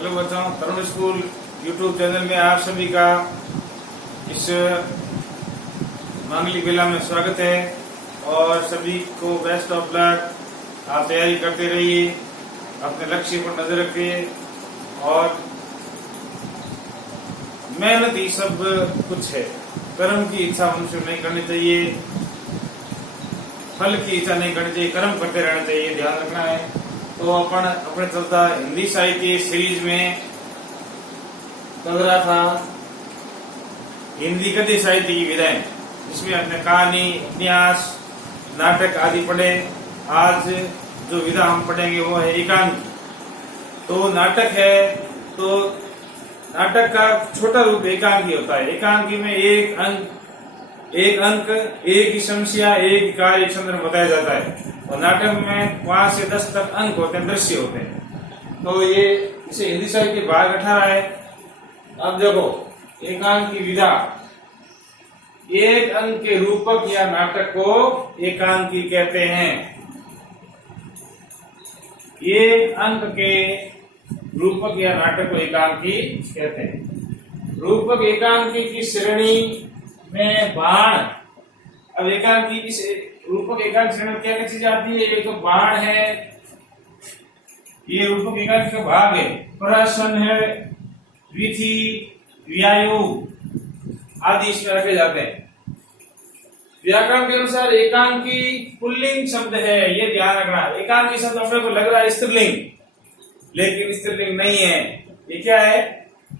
Hello बच्चों, तरुण school YouTube channel में आप सभी का इस मांगलिक बेला में स्वागत है और सभी को बेस्ट ऑफ लक। आप तैयारी करते रहिए, अपने लक्ष्य पर नजर रखिए और मेहनत ही सब कुछ है। कर्म की इच्छा मनुष्य नहीं करनी चाहिए, फल की इच्छा नहीं करनी चाहिए, कर्म करते रहना चाहिए, ध्यान रखना है। तो अपन अपने चलता हिंदी साहित्य सीरीज में चल रहा था हिंदी गद्य साहित्य की विधाएं, जिसमें अपने कहानी, उपन्यास, नाटक आदि पढ़े। आज जो विधा हम पढ़ेंगे वो है एकांकी। तो नाटक है तो नाटक का छोटा रूप एकांकी होता है। एकांकी में एक अंक, एक ही समस्या, एक ही कार्य एक संदर्भ बताया जाता है और नाटक में 5 से 10 तक अंक होते हैं, दृश्य होते हैं। तो ये इसे हिंदी साहित्य भाग 18 है। अब देखो, एकांकी विधा, एक अंक के रूपक या नाटक को एकांकी कहते हैं। एक अंक के रूपक या नाटक को एकांकी कहते हैं। रूपक एकांकी की श्रेणी में बाण। अब एकांकी की रूपक एकांकी श्रेणी में क्या क्या चीजें आती है? एक तो बाण है, ये रूपक एकांकी का भाग है। प्रश्न है, विधि, व्यायु आदि इसमें रखे जाते हैं। व्याकरण के अनुसार एकांकी पुल्लिंग शब्द है, ये ध्यान रखना। एकांकी शब्द अपने को लग रहा है स्त्रीलिंग, लेकिन स्त्रीलिंग नहीं है। ये क्या है?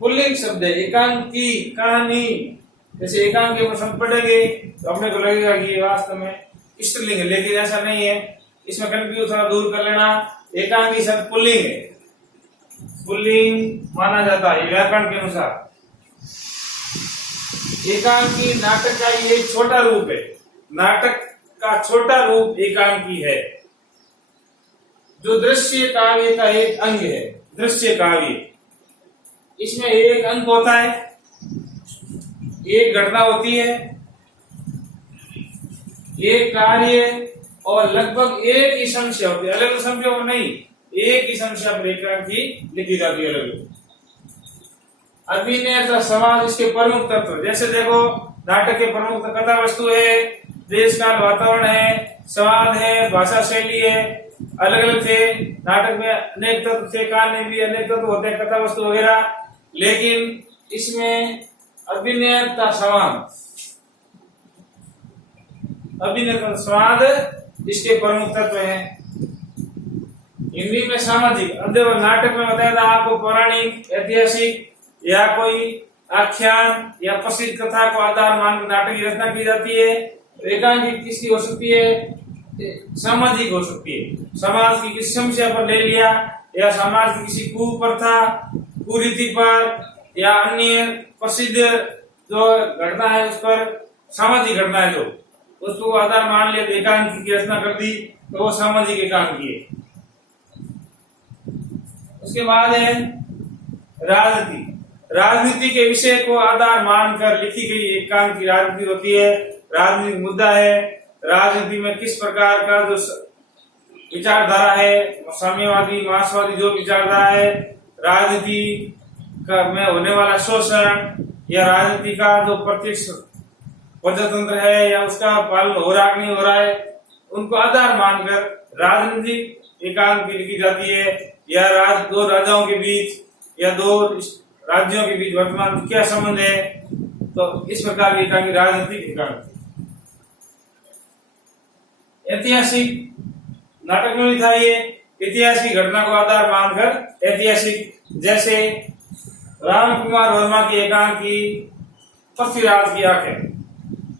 पुल्लिंग शब्द है। एकांकी कहानी, जैसे एकांकी पर शब्द पढ़ेंगे तो अपने को लगेगा कि ये वास्तव में स्त्रीलिंग है, लेकिन ऐसा नहीं है। इसमें कंफ्यूज थोड़ा दूर कर लेना। एकांकी शब्द पुल्लिंग है, पुल्लिंग माना जाता है व्याकरण के अनुसार। एकांकी नाटक का ये छोटा रूप है। नाटक का छोटा रूप एकांकी है, जो दृश्य काव्य का एक अंग है। दृश्य काव्य, इसमें एक अंक होता है, एक घटना होती है, एक कार्य और लगभग एक ही समस्या होती है। अलग अलग समस्या और नहीं, एक ही समस्या पर एकांकी लिखी जाती है अलग। अभिनय का समाज इसके प्रमुख तत्व। जैसे देखो, नाटक के प्रमुख कथा वस्तु है, देश काल वातावरण है, स्वाद है, भाषा शैली है। अलग अलग थे नाटक में, अनेक तत्व थे, कहानी भी अनेक तत्व होते हैं, कथा वस्तु वगैरह। लेकिन इसमें अभिनय का समाज, अभिनय का स्वाद इसके प्रमुख तत्व हैं। हिंदी में सामाजिक। अब देखो, नाटक में बताया था आपको पौराणिक, ऐतिहासिक या कोई आख्यान या प्रसिद्ध कथा को आधार मानकर नाटक की रचना की जाती है। एकांकी किसकी हो सकती है? सामाजिक हो सकती है। समाज की किसी समस्या पर ले लिया, या समाज की किसी कुप्रथा, कुरीति पर, या अन्य प्रसिद्ध जो घटना है उस पर, सामाजिक घटना है जो, उसको आधार मान लिया, एकांकी की रचना कर दी, तो वो सामाजिक एकांकी है। उसके बाद है राजनीति। राजनीति के विषय को आधार मानकर लिखी गई एकांकी राजनीति होती है। राजनीतिक मुद्दा है, राजनीति में किस प्रकार का जो विचारधारा है, साम्यवादी, मार्क्सवादी जो विचारधारा है, राजनीति में होने वाला शोषण या राजनीति का जो प्रत्यक्ष प्रजातंत्र है या उसका पालन हो रहा नहीं हो रहा है, उनको आधार मानकर राजनीतिक एकांकी लिखी जाती है। या दो राजाओं के बीच या दो राज्यों के बीच वर्तमान में क्या संबंध है, तो इस प्रकार की एकांकी राजनीतिक एकांकी। ऐतिहासिक, नाटक में भी था ये, इतिहास की घटना को आधार मानकर ऐतिहासिक। जैसे राम कुमार वर्मा की एकांकी पृथ्वीराज की आंखें,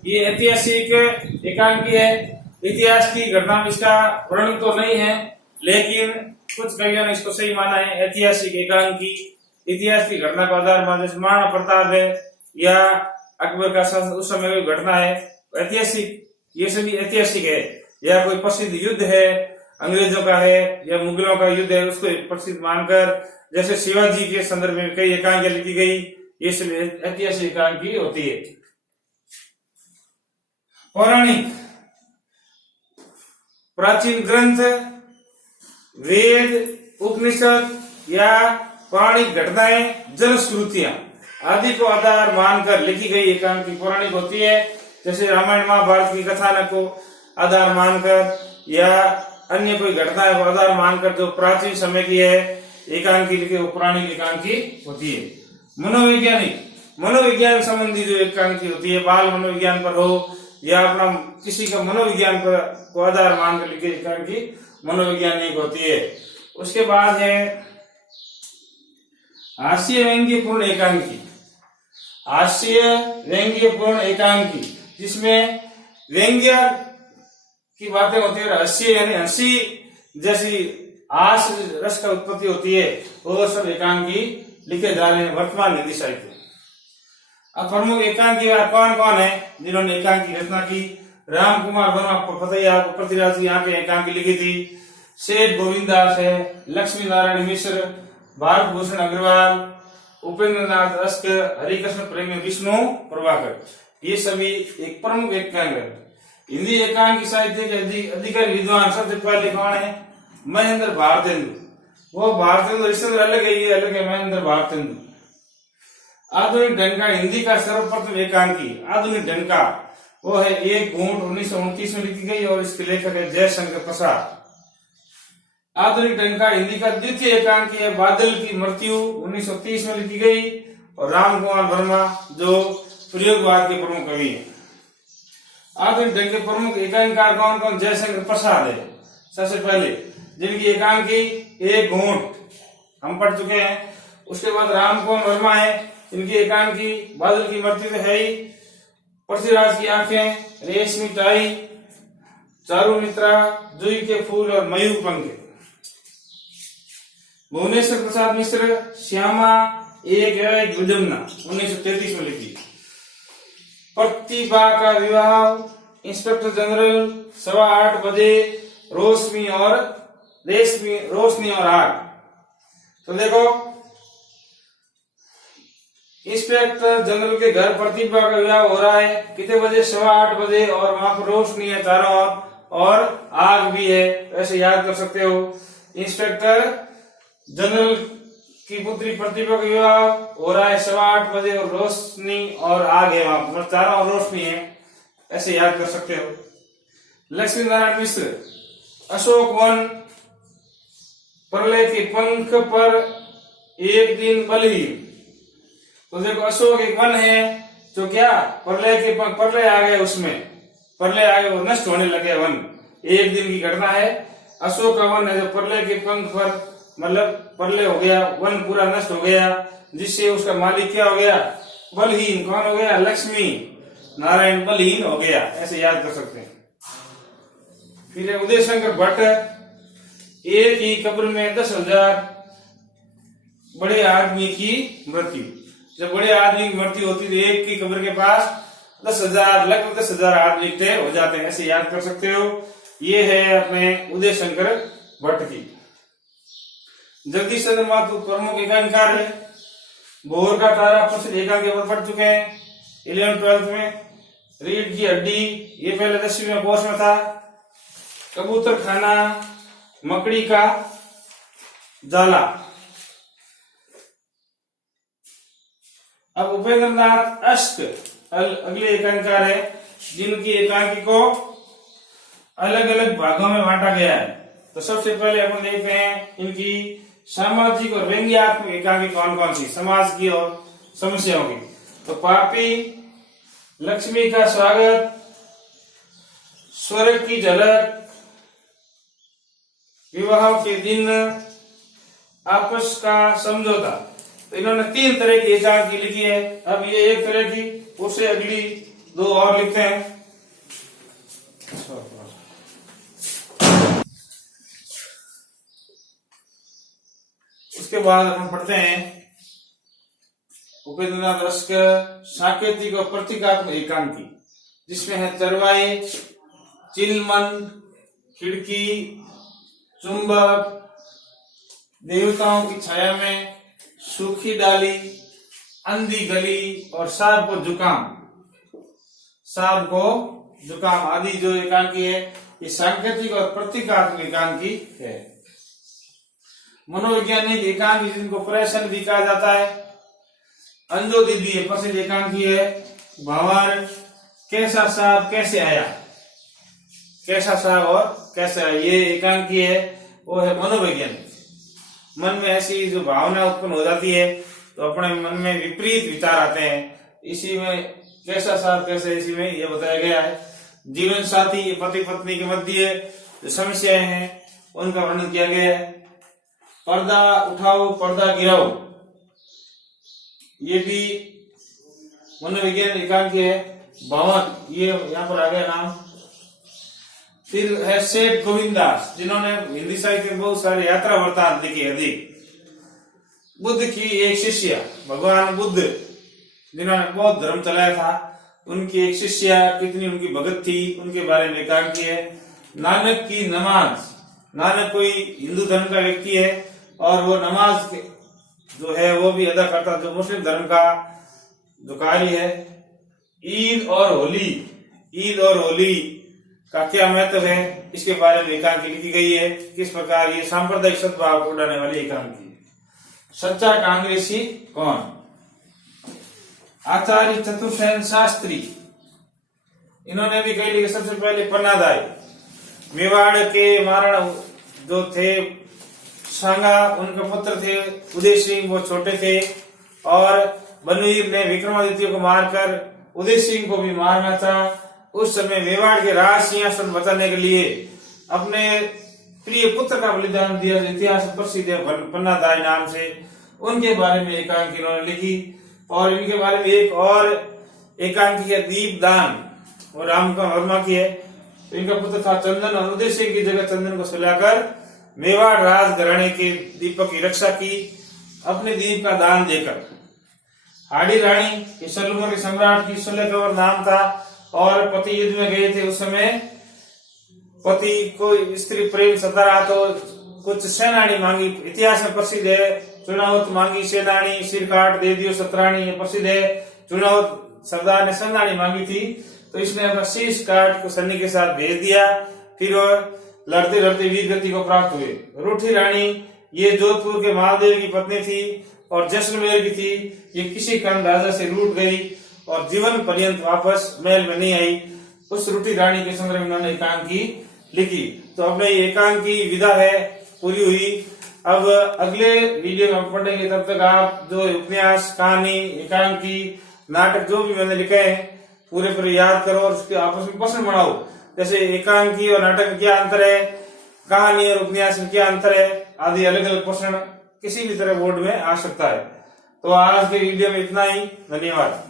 ये ऐतिहासिक एकांकी है। इतिहास की घटना में इसका वर्णन तो नहीं है, लेकिन कुछ कवियों ने इसको सही माना है, ऐतिहासिक एकांकी। इतिहास की घटना को आधार मान, जैसे महाराणा प्रताप है या अकबर का शासन, उस समय कोई घटना है, ऐतिहासिक, ये सभी ऐतिहासिक है। या कोई प्रसिद्ध युद्ध है, अंग्रेजों का है या मुगलों का युद्ध है, उसको प्रसिद्ध मानकर, जैसे शिवाजी के संदर्भ में कई एकांकियां लिखी गई, ये सब ऐतिहासिक एकांकी होती है। पौराणिक, प्राचीन ग्रंथ, वेद, उपनिषद या पौराणिक घटनाएं, जनश्रुतियां आदि को आधार मानकर लिखी गई एकांकी पौराणिक होती है। जैसे रामायण महाभारत की कथानक को आधार मानकर या अन्य कोई घटना को आधार मानकर जो प्राचीन समय की है एकांकी लिखी, वो पौराणिक एकांकी होती है। मनोवैज्ञानिक, मनोविज्ञान संबंधी जो एकांकी होती है, बाल मनोविज्ञान पर हो या अपना किसी का मनोविज्ञान पर को आधार मानकर लिखी एकांकी मनोवैज्ञानिक होती है। उसके बाद है हास्य व्यंग्यपूर्ण एकांकी। हास्य व्यंग्यपूर्ण एकांकी जिसमें व्यंग्य की बातें होती है, हास्य यानी हंसी जैसी हास रस का उत्पत्ति होती है, वो सब एकांकी लिखे जा रहे हैं वर्तमान हिंदी साहित्य। अब प्रमुख एकांकी कौन कौन है जिन्होंने एकांकी रचना की? राम कुमार वर्मा, पता ही आपको, पृथ्वीराज यहाँ पे एकांकी लिखी थी। सेठ गोविंददास है, लक्ष्मी नारायण मिश्र, भारत भूषण अग्रवाल, उपेंद्र नाथ अस्क, हरिकृष्ण प्रेमी, विष्णु प्रभाकर, ये सभी एक प्रमुख एकांक है। हिंदी एकांकी साहित्य के अधिकारी विद्वान सबसे पहले कौन है? महेंद्र भारतेंदु। वो भारतेंदु हरिश्चंद्र अलग है, ये अलग है, महेंद्र भारतेंदु। आधुनिक ढंग का हिंदी का सर्वप्रथम एकांकी आधुनिक ढंग का वो है एक घूंट 1929 में लिखी गई और इसके लेखक है जयशंकर प्रसाद। आधुनिक ढंग का हिंदी का द्वितीय एकांकी है बादल की मृत्यु 1930 में लिखी गई और राम कुमार वर्मा जो प्रयोगवाद के प्रमुख कवि हैं। आधुनिक ढंग के प्रमुख एकांककार कौन कौन? जयशंकर प्रसाद है सबसे पहले, जिनकी एकांकी एक घूंट हम पढ़ चुके हैं। उसके बाद राम कुमार वर्मा है, इनकी एकांकी बादल की मृत्यु तो है ही, पृथ्वीराज की आंखें, रेशमी टाई, चारू मित्रा, जुई के फूल और मयूर पंख। भुवनेश्वर प्रसाद मिश्र श्यामा एक विडम्बना 1933 में लिखी। प्रतिभा का विवाह, इंस्पेक्टर जनरल, 8:15 बजे, रोशनी और आग। तो देखो, इंस्पेक्टर जनरल के घर प्रतिभा का विवाह हो रहा है, कितने बजे? 8:15 बजे, और वहां पर रोशनी है चारों ओर और आग भी है, ऐसे याद कर सकते हो। इंस्पेक्टर जनरल की पुत्री प्रतिभा का विवाह हो रहा है 8:15 बजे और रोशनी और आग है, वहां पर चारों ओर रोशनी है, ऐसे याद कर सकते हो। लक्ष्मी नारायण मिश्र अशोक वन, प्रलय के पंख पर एक दिन बलहीन। तो देखो, अशोक एक वन है जो क्या प्रलय के पंख, प्रलय आ गए, उसमें प्रलय आ गए, वो नष्ट होने लगे वन, एक दिन की घटना है। अशोक का वन है जो प्रलय के पंख पर, मतलब प्रलय हो गया, वन पूरा नष्ट हो गया, जिससे उसका मालिक क्या हो गया? बलहीन। कौन हो गया? लक्ष्मी नारायण बलहीन हो गया, ऐसे याद कर सकते हैं। फिर उदय शंकर भट्ट, एक ही कब्र में 10,000 बड़े आदमी की मृत्यु। जब बड़े आदमी की मृत्यु होती है, एक की कब्र के पास 10,000, लगभग 10,000 आदमी इकट्ठे हो जाते हैं, ऐसे याद कर सकते हो। ये है अपने उदय शंकर भट्ट की। जगदीश चंद्र माथुर प्रमुख एकांककार है। भोर का तारा प्रसिद्ध एकांकी पर पढ़ चुके हैं 11th-12th में। रीढ़ की हड्डी, ये पहले 10वीं में कोर्स में था। कबूतर खाना, मकड़ी का जाला। अब उपेंद्र नाथ अष्ट अगले एकांककार है, जिनकी एकांकी को अलग अलग भागों में बांटा गया है। तो सबसे पहले अपन देखते हैं इनकी सामाजिक और व्यंग्यात्मक एकांकी कौन कौन सी, समाज की और समस्याओं की। तो पापी, लक्ष्मी का स्वागत, स्वर्ग की झलक, विवाह के दिन, आपस का समझौता। तो इन्होंने 3 तरह की एकांकी लिखी है। अब ये एक तरह की, उससे अगली 2 और लिखते हैं। उसके बाद हम पढ़ते हैं उपेंद्र नाथ अष्ट सांकेतिक और प्रतीकात्मक एकांकी, जिसमें है चरवाहे, चिलमन, खिड़की, चुंबक, देवताओं की छाया में, सूखी डाली, अंधी गली और सांप को जुकाम आदि जो एकांकी है, ये सांकेतिक और प्रतीकात्मक एकांकी है। मनोवैज्ञानिक एकांकी जिनको प्रश्न भी कहा जाता है। अंजो दीदी है प्रसिद्ध एकांकी है। भंवर कैसा साहब कैसे आया, कैसा साहब और कैसे आया, ये एकांकी है, वो है मनोवैज्ञानिक। मन में ऐसी जो भावना उत्पन्न हो जाती है तो अपने मन में विपरीत विचार आते हैं, इसी में कैसा साहब कैसे, इसी में यह बताया गया है। जीवन साथी पति पत्नी के मध्य जो समस्याएं हैं उनका वर्णन किया गया है। पर्दा उठाओ पर्दा गिराओ, ये भी मनोविज्ञान एकांकी है। भंवर ये यहाँ पर आ गया नाम। फिर है सेठ गोविंदास, जिन्होंने हिंदी साहित्य में बहुत सारे यात्रा वृत्तांत लिखे अधिक। बुद्ध की एक शिष्य भगवान बुद्ध जिन्होंने बौद्ध धर्म चलाया था, उनकी एक शिष्या कितनी उनकी भगत थी उनके बारे में एकांकी है। नानक की नमाज, नानक कोई हिंदू धर्म का व्यक्ति है और वो नमाज जो है वो भी अदा करता, जो मुस्लिम धर्म का जो कार्य है। ईद और होली, ईद और होली का क्या महत्व है इसके बारे में एकांकी लिखी गई है। किस प्रकार ये सांप्रदायिक सद्भाव को उड़ाने वाली एकांकी। सच्चा कांग्रेसी कौन? आचार्य चतुर्सेन शास्त्री, इन्होंने भी कही लिखी। सबसे पहले पन्नादाई, मेवाड़ के महाराणा जो थे सांगा, उनके पुत्र थे उदय सिंह, वो छोटे थे और बनवीर ने विक्रमादित्य को मारकर उदय सिंह को भी मारना था। उस समय मेवाड़ के राज सिंहासन बचाने के लिए अपने प्रिय पुत्र का बलिदान दिया, इतिहास प्रसिद्ध है पन्नादाई नाम से। उनके बारे में एकांकी इन्होंने लिखी। और इनके बारे में एक और एकांकी है दीपदान, और रामका वर्मा की है। तो इनका पुत्र था चंदन और उदय सिंह की जगह चंदन को सुलाकर मेवाड़ राज घराने के दीपक की रक्षा की अपने दीप का दान देकर। हाड़ी रानी के सलूमर के सम्राट की सुलह कवर नाम था और पति युद्ध में गए थे। उस समय पति को स्त्री प्रेम सता रहा तो कुछ सेनानी मांगी, इतिहास में प्रसिद्ध है। चुनावत मांगी सेनानी, सिर काट दे दियो सतरानी, ये प्रसिद्ध है। चुनावत सरदार ने सेनानी मांगी थी तो इसने अपना शीश काट को सैन्य के साथ भेज दिया। फिर लड़ते लड़ते वीर गति को प्राप्त हुए। रूठी रानी ये जोधपुर के महादेव की पत्नी थी और जैसलमेर की थी। ये किसी कारण राजा से रूठ गई और जीवन पर्यंत वापस महल में नहीं आई। उस रूठी रानी के संग्रह में उन्होंने एकांकी लिखी। तो अब ये एकांकी विधा है पूरी हुई। अब अगले वीडियो में पढ़ेंगे, तब तक आप जो उपन्यास, कहानी, एकांकी, नाटक जो भी मैंने लिखे हैं पूरे पूरे याद करो और उसके आपस में प्रश्न बनाओ। जैसे एकांकी और नाटक में क्या अंतर है, कहानी और उपन्यास में क्या अंतर है, आदि अलग अलग प्रश्न किसी भी तरह बोर्ड में आ सकता है। तो आज के वीडियो में इतना ही। धन्यवाद।